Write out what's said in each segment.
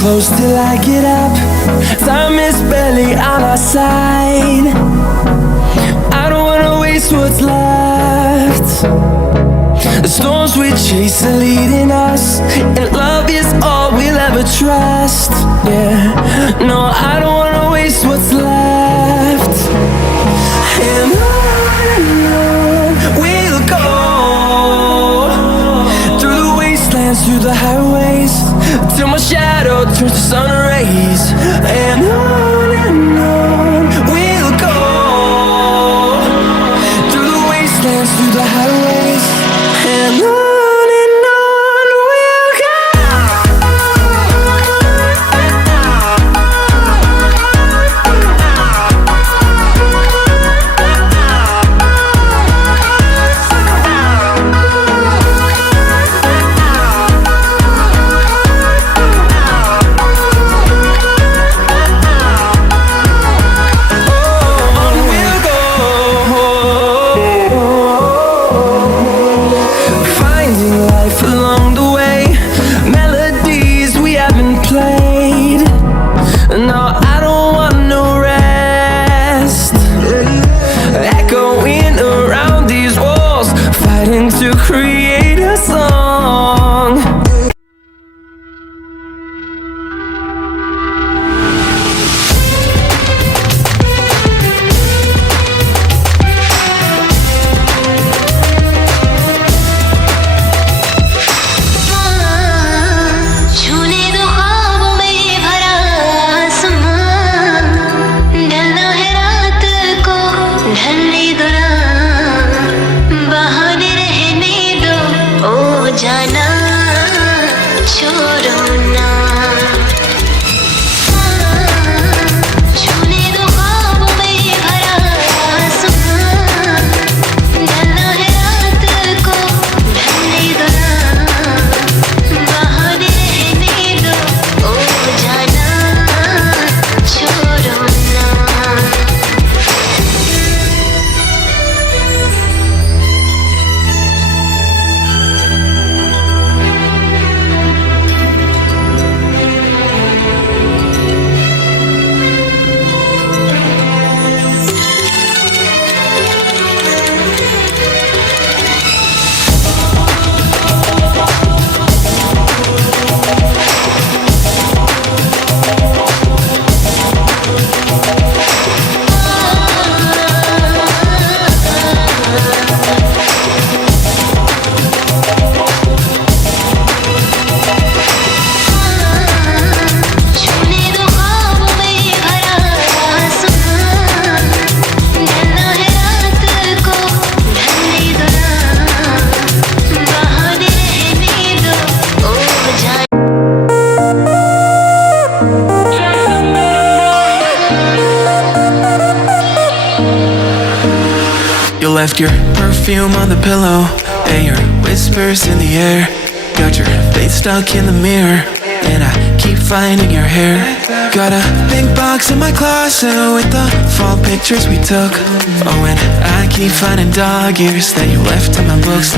close till I get up. Time is barely on our side. I don't wanna waste what's left. The storms we chase are leading us, and love is all we'll ever trust. Yeah, no, I don't wanna waste what's left. And on we'll go, through the wastelands, through the highways, till my shadow turns to sun rays. And on we'll go, through the wastelands, through the highways, and on. To create a song. छूने दो ख्वाबों में भरा आसमां, ढलना है रात को ढलने दो ना, बहाने रहने दो ओ जाना, छोड़ो ना। छूने दो ख्वाबों में भरा आसमां, ढलना है रात को ढलने दो ना, बहाने रहने दो ओ जाना, छोड़ो ना। छूने दो ख्वाबों में भरा आसमां, ढलना है रात को ढलने दो ना, बहाने रहने दो ओ जाना। You left your perfume on the pillow, and your whispers in the air. Got your face stuck in the mirror, and I keep finding your hair. Got a big box in my closet with the fall pictures we took. Oh, and I keep finding dog ears that you left in my books.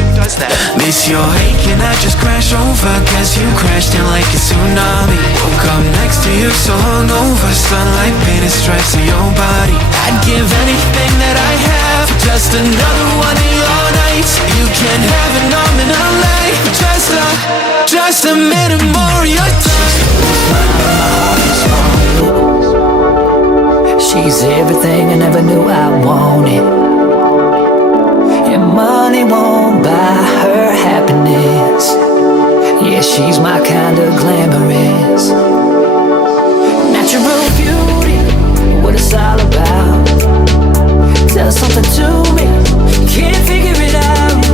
Miss your ache and I just crash over, cause you crashed in like a tsunami. Woke up next to you so hungover, sunlight painted stripes on your body. I'd give anything that I have for just another one of your nights. You can't have it, I'm in a light. Just a minute more of your time. She's everything I never knew I wanted, and money won't buy her happiness. Yeah, she's my kind of glamorous. Natural beauty, what it's all about. Does something to me, can't figure it out.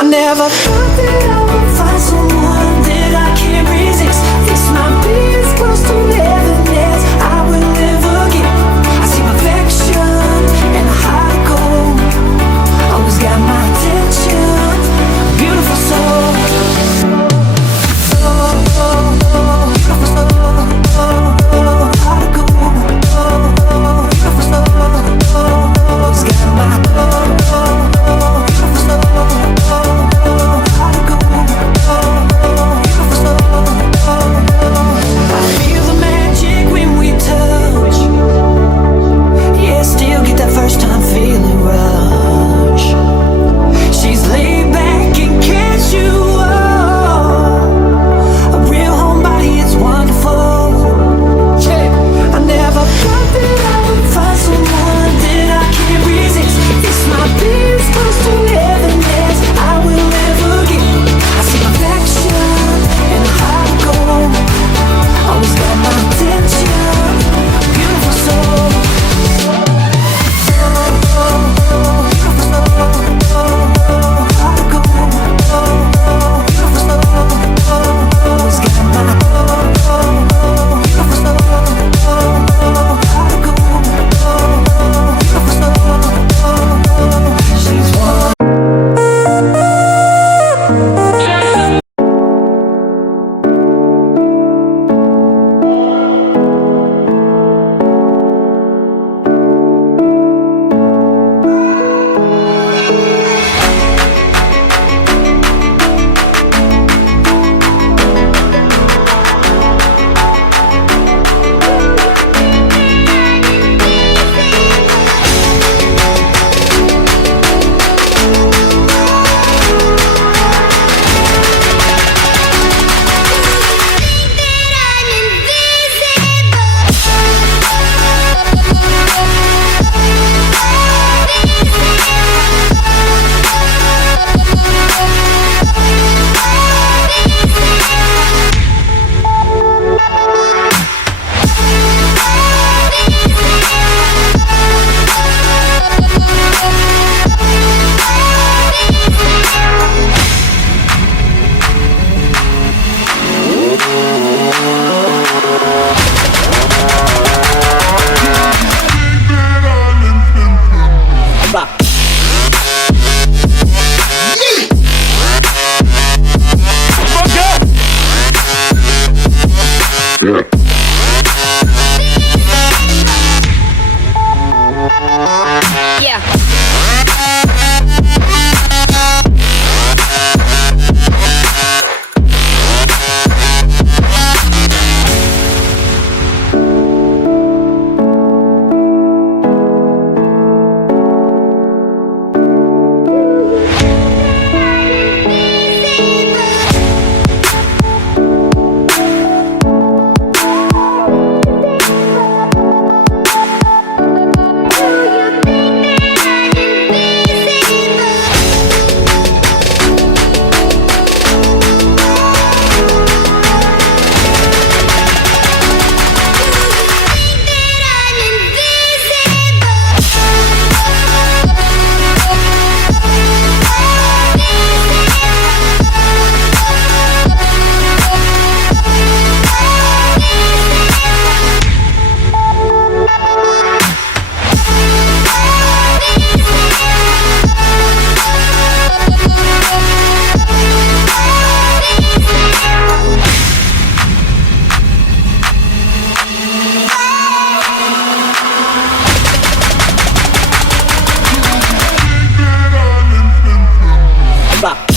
I never thought that I would find someone that I can't resist. This might be as close to heaven as I will ever get. I see perfection and a heart of gold, always got my attention, beautiful soul. Beautiful soul, heart of gold, rock.